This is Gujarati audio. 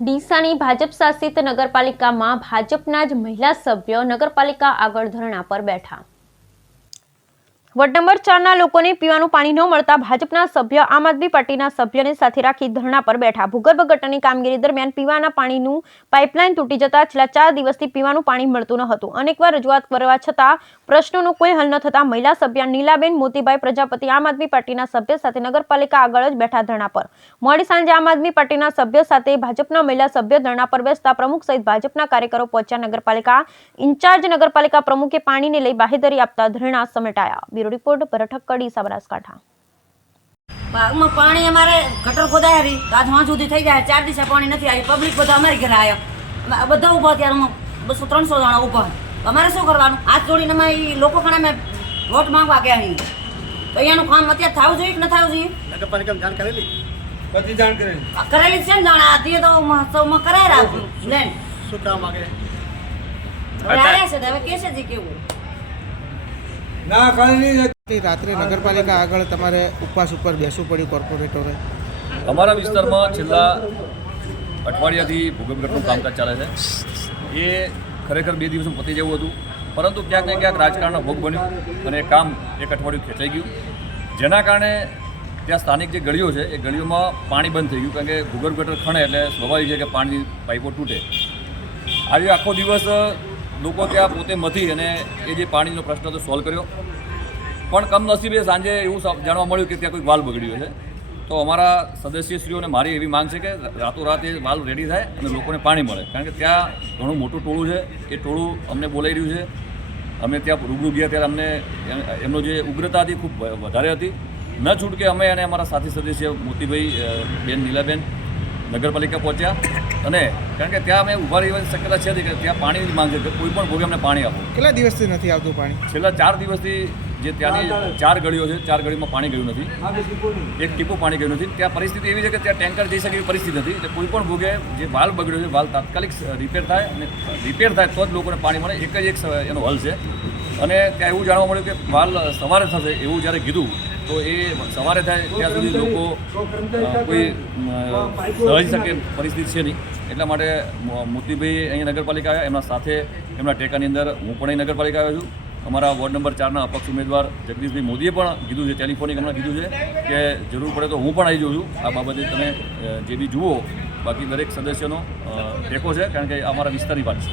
ડીસાની ભાજપ શાસિત નગરપાલિકામાં ભાજપના જ મહિલા સભ્યો નગરપાલિકા આગળ ધરણા પર બેઠા। વોર્ડ નંબર 4ના લોકોને પીવાનું પાણી ન મળતા ભાજપના સભ્ય આમ આદમી પાર્ટીના સભ્યને સાથે રાખી ધરણા પર બેઠા। ભૂગર્ભ ગટરની કામગીરી દરમિયાન પીવાના પાણીનું પાઇપલાઇન તૂટી જતા છેલ્લા 4 દિવસથી પીવાનું પાણી મળતું ન હતું। અનેકવાર રજૂઆત કરવા છતાં પ્રશ્નોનો કોઈ હલ ન થતા મહિલા સભ્ય નીલાબેન મોતીભાઈ પ્રજાપતિ આમ આદમી પાર્ટીના સભ્ય સાથે નગરપાલિકા આગળ જ બેઠા ધરણા પર। મોડી સાંજે આમ આદમી પાર્ટીના સભ્ય સાથે ભાજપના મહિલા સભ્ય ધરણા પર બેસતા પ્રમુખ સહિત ભાજપના કાર્યકરો પહોંચ્યા। નગરપાલિકા ઇન્ચાર્જ નગરપાલિકા પ્રમુખે પાણીને લઈ બાહેધરી આપતા ધરણા સમેટાયા। रिपोर्ट पर ठक्कड़ी साबरकांठा पानी अमारे गटर खोदाया रही तो आज वहाँ सुधी थी जाए 4 दिवस पानी नहीं आई। पब्लिक बधा अमारी घरे आया बधा ऊभा त्यार 200-300 जणा ऊभा अमारे शू करवानुं हाथ जोड़ीने अमे लोको खाने में वोट मांगवा गया हई तो अहींयानुं काम अत्यारे थावुं जोईए के न थावुं जोईए। नगरपालिकामां जाण करेली बधी जाण करेली छे ने जाण आती तो महोत्सवमां कराय राख्युं लेन शुं काम मागे હવે આયા છે હવે કેસે જી કેવું ના કઈ રાત્રે નગરપાલિકા આગળ તમારે ઉપવાસ ઉપર બેસવું પડ્યું કોર્પોરેટરે। અમારા વિસ્તારમાં છેલ્લા અઠવાડિયાથી ભૂગર્ભ ગટરનું કામકાજ ચાલે છે। એ ખરેખર 2 દિવસમાં પતી જવું હતું પરંતુ ક્યાંક ને ક્યાંક રાજકારણનો ભોગ બન્યું અને કામ એક અઠવાડિયું ખેંચાઈ ગયું જેના કારણે ત્યાં સ્થાનિક જે ગળીઓ છે એ ગળીઓમાં પાણી બંધ થઈ ગયું કારણ કે ભૂગર્ભ ગટર ખણે એટલે સ્વાભાવિક છે કે પાણીની પાઇપો તૂટે। આજે આખો દિવસ લોકો ત્યાં પોતે મથી અને એ જે પાણીનો પ્રશ્ન તો સોલ્વ કર્યો પણ કમનસીબે સાંજે એવું જાણવા મળ્યું કે ત્યાં કોઈ વાલ બગડ્યો છે। તો અમારા સદસ્યશ્રીઓને મારી એવી માંગ છે કે રાતોરાત એ વાલ રેડી થાય અને લોકોને પાણી મળે કારણ કે ત્યાં ઘણું મોટું ટોળું છે। એ ટોળું અમને બોલાવી રહ્યું છે। અમે ત્યાં રૂબરૂ ગયા ત્યારે અમને એમનો જે ઉગ્રતા હતી ખૂબ વધારે હતી। ન છૂટકે અમે અને અમારા સાથી સદસ્ય મોતીભાઈ બેન નીલાબેન નગરપાલિકા પહોંચ્યા અને કારણ કે ત્યાં અમે ઊભા રહેવાની શક્યતા છે કે ત્યાં પાણીની માંગ છે કોઈ પણ ભોગે અમને પાણી આપો। કેટલા દિવસથી નથી આવતું પાણી? છેલ્લા 4 દિવસથી જે ત્યાંની 4 ગળીઓ છે 4 ગળીમાં પાણી ગયું નથી, એક ટીપું પાણી ગયું નથી। ત્યાં પરિસ્થિતિ એવી છે કે ત્યાં ટેન્કર જઈ શકે એવી પરિસ્થિતિ નથી એટલે કોઈ પણ ભોગે જે વાલ બગડ્યો છે વાલ તાત્કાલિક રિપેર થાય અને રિપેર થાય તો જ લોકોને પાણી મળે। એક જ એક એનો હલ છે અને ત્યાં એવું જાણવા મળ્યું કે વાલ સવારે થશે એવું જ્યારે કીધું તો એ સવારે થાય ત્યાં સુધી લોકો કોઈ રહી શકે પરિસ્થિતિ છે નહીં। એટલા માટે મોતીભાઈ અહીં નગરપાલિકા આવ્યા એમના સાથે એમના ટેકાની અંદર હું પણ અહીં નગરપાલિકા આવ્યો છું। અમારા વોર્ડ નંબર 4ના અપક્ષ ઉમેદવાર જગદીશભાઈ મોદીએ પણ કીધું છે ટેલિફોનિક હમણાં કીધું છે કે જરૂર પડે તો હું પણ આવી જાઉં છું। આ બાબતે તમે જે બી જુઓ બાકી દરેક સદસ્યનો ટેકો છે કારણ કે અમારા વિસ્તારની વાત છે।